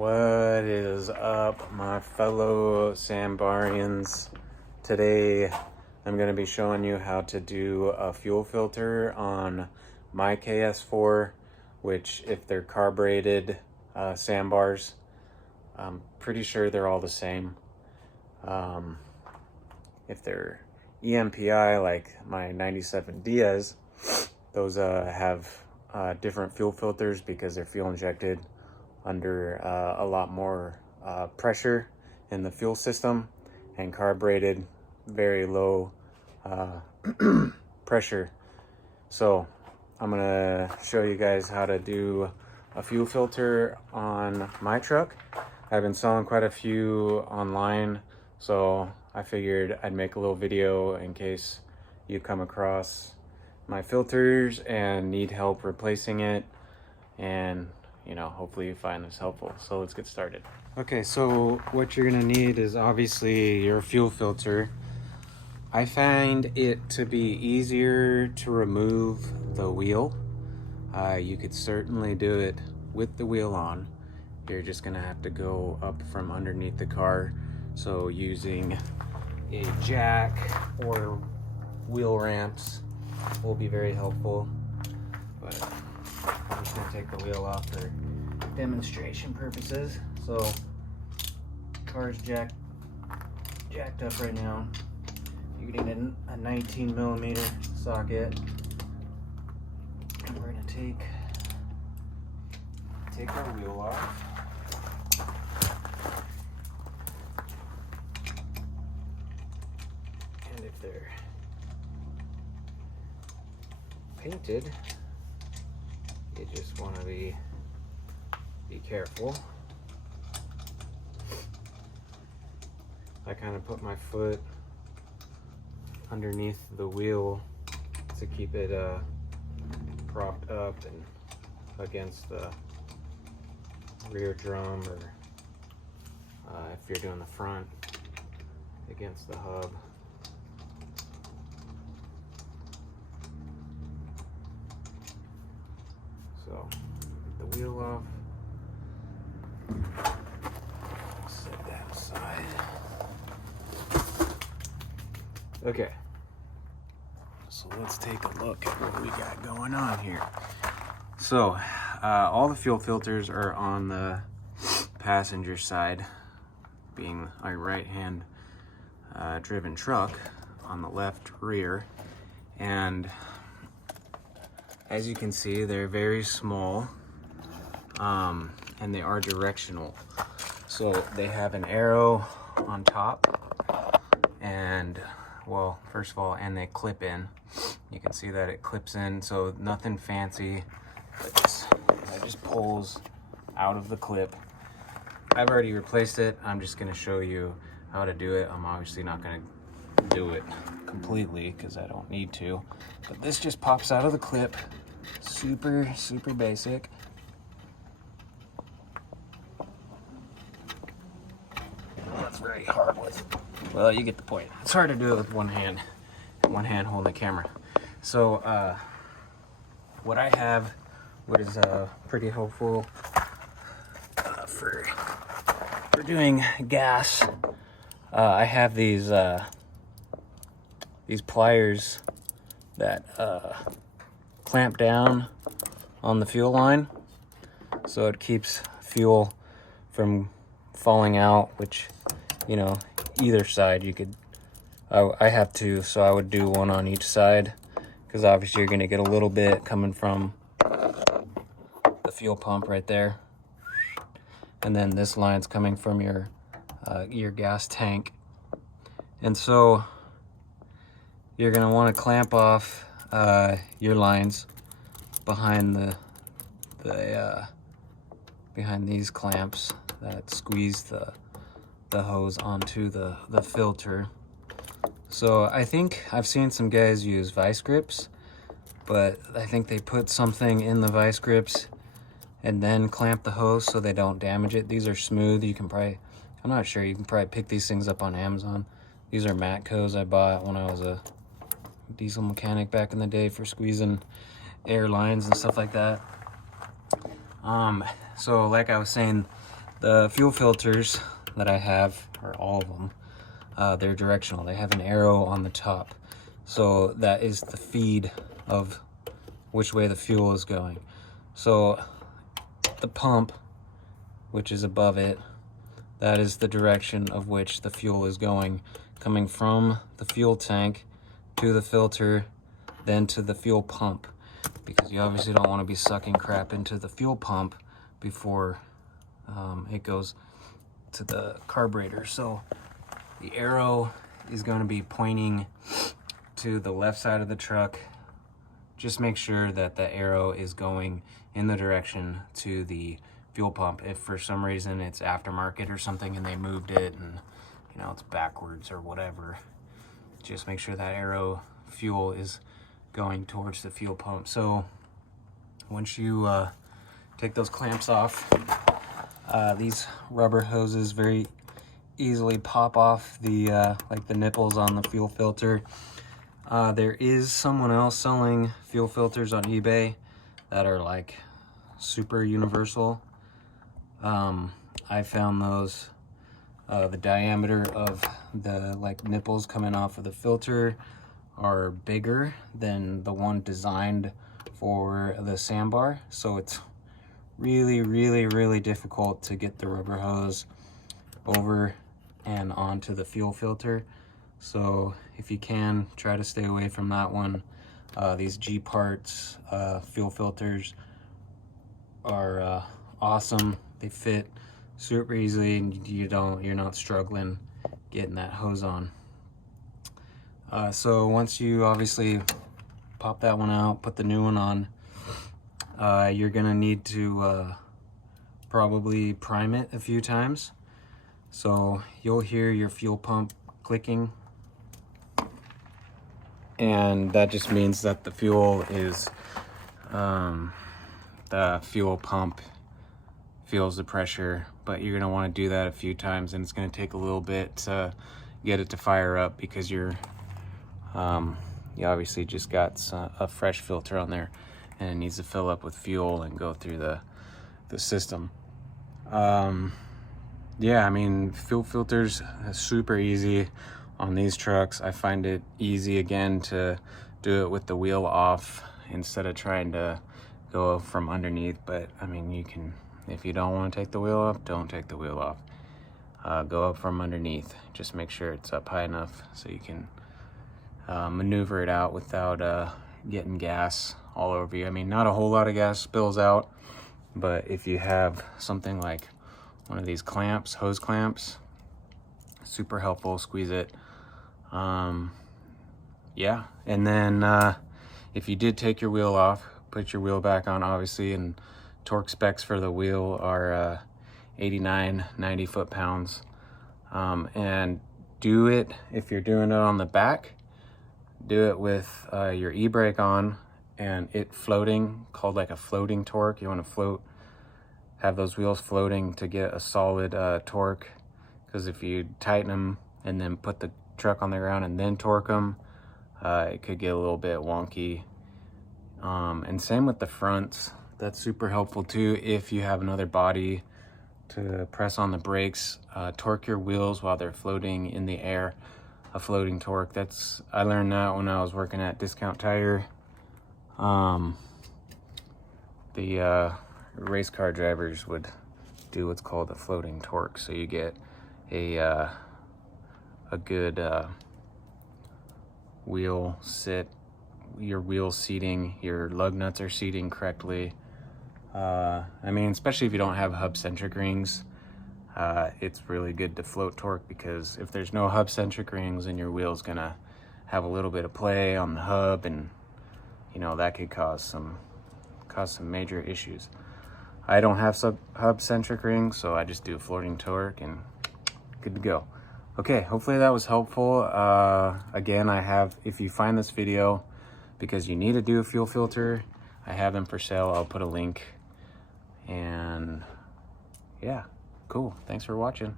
What is up, my fellow Sambarians? Today I'm going to be showing you how to do a fuel filter on my KS4, which if they're carbureted Sambars, I'm pretty sure they're all the same. If they're EMPI like my 97 Diaz, those have different fuel filters because they're fuel injected under a lot more pressure in the fuel system, and carbureted very low pressure. So I'm gonna show you guys how to do a fuel filter on my truck. I've been selling quite a few online, so I figured I'd make a little video in case you come across my filters and need help replacing it, and hopefully you find this helpful. So let's get started. Okay, so what you're gonna need is obviously your fuel filter. I find it to be easier to remove the wheel. You could certainly do it with the wheel on. You're just gonna have to go up from underneath the car. So using a jack or wheel ramps will be very helpful. But I'm just gonna take the wheel off for demonstration purposes. So car's jacked up right now. You're getting a 19 millimeter socket, and we're gonna take our wheel off. And if they're painted, you just want to be careful. I kind of put my foot underneath the wheel to keep it propped up and against the rear drum, or if you're doing the front, against the hub. So get the wheel off. Set that aside. Okay, so let's take a look at what we got going on here. So all the fuel filters are on the passenger side, being a right-hand driven truck, on the left rear. And as you can see, they're very small, and they are directional. So they have an arrow on top, and well, first of all, and they clip in. You can see that it clips in, so nothing fancy. It just pulls out of the clip. I've already replaced it. I'm just gonna show you how to do it. I'm obviously not gonna do it completely because I don't need to, but this just pops out of the clip. Super basic. Well, that's very hard with, well, you get the point. It's hard to do it with one hand holding the camera. So what I have, what is pretty helpful for doing gas, I have these pliers that clamp down on the fuel line, so it keeps fuel from falling out, which, either side you could, I have two, so I would do one on each side, because obviously you're going to get a little bit coming from the fuel pump right there, and then this line's coming from your gas tank. And so you're going to want to clamp off your lines behind behind these clamps that squeeze the hose onto the filter. So I think I've seen some guys use vice grips, but I think they put something in the vice grips and then clamp the hose so they don't damage it. These are smooth. You can probably, I'm not sure, you can probably pick these things up on Amazon. These are Matcos I bought when I was a diesel mechanic back in the day for squeezing air lines and stuff like that. So like I was saying, The fuel filters that I have, or all of them, they're directional. They have an arrow on the top. So that is the feed of which way the fuel is going. So the pump, which is above it, that is the direction of which the fuel is going, coming from the fuel tank to the filter, then to the fuel pump, because you obviously don't want to be sucking crap into the fuel pump before it goes to the carburetor. So the arrow is going to be pointing to the left side of the truck. Just make sure that the arrow is going in the direction to the fuel pump. If for some reason it's aftermarket or something and they moved it and you know it's backwards or whatever, just make sure that arrow fuel is going towards the fuel pump. So once you take those clamps off, these rubber hoses very easily pop off the like the nipples on the fuel filter. There is someone else selling fuel filters on eBay that are like super universal. I found those, the diameter of the like nipples coming off of the filter are bigger than the one designed for the Sambar. So it's really difficult to get the rubber hose over and onto the fuel filter. So if you can, try to stay away from that one. These G-Parts fuel filters are awesome. They fit super easily and you're not struggling getting that hose on. So once you obviously pop that one out, put the new one on, you're gonna need to probably prime it a few times. So you'll hear your fuel pump clicking, and that just means that the fuel is the fuel pump feels the pressure. But you're gonna want to do that a few times, and it's gonna take a little bit to get it to fire up because you obviously just got a fresh filter on there and it needs to fill up with fuel and go through the system. Yeah, I mean, fuel filters are super easy on these trucks. I find it easy again to do it with the wheel off instead of trying to go from underneath. But I mean, you can, if you don't want to take the wheel off, don't take the wheel off. Go up from underneath. Just make sure it's up high enough so you can maneuver it out without getting gas all over you. I mean, not a whole lot of gas spills out, but if you have something like one of these clamps, hose clamps, super helpful. Squeeze it. Yeah, and then if you did take your wheel off, put your wheel back on, obviously, and torque specs for the wheel are 89, 90 foot-pounds. And do it, if you're doing it on the back, do it with your e-brake on and it floating, called like a floating torque. You want to have those wheels floating to get a solid torque, because if you tighten them and then put the truck on the ground and then torque them, it could get a little bit wonky. And same with the fronts. That's super helpful too. If you have another body to press on the brakes, torque your wheels while they're floating in the air. A floating torque. I learned that when I was working at Discount Tire. The race car drivers would do what's called a floating torque, so you get a good wheel sit, your wheel seating, your lug nuts are seating correctly. I mean, especially if you don't have hub-centric rings, it's really good to float torque, because if there's no hub-centric rings, then your wheel's gonna have a little bit of play on the hub, and you know that could cause some major issues. I don't have hub-centric rings, so I just do a floating torque and good to go. Okay, hopefully that was helpful. Again, if you find this video because you need to do a fuel filter, I have them for sale. I'll put a link. And yeah, cool. Thanks for watching.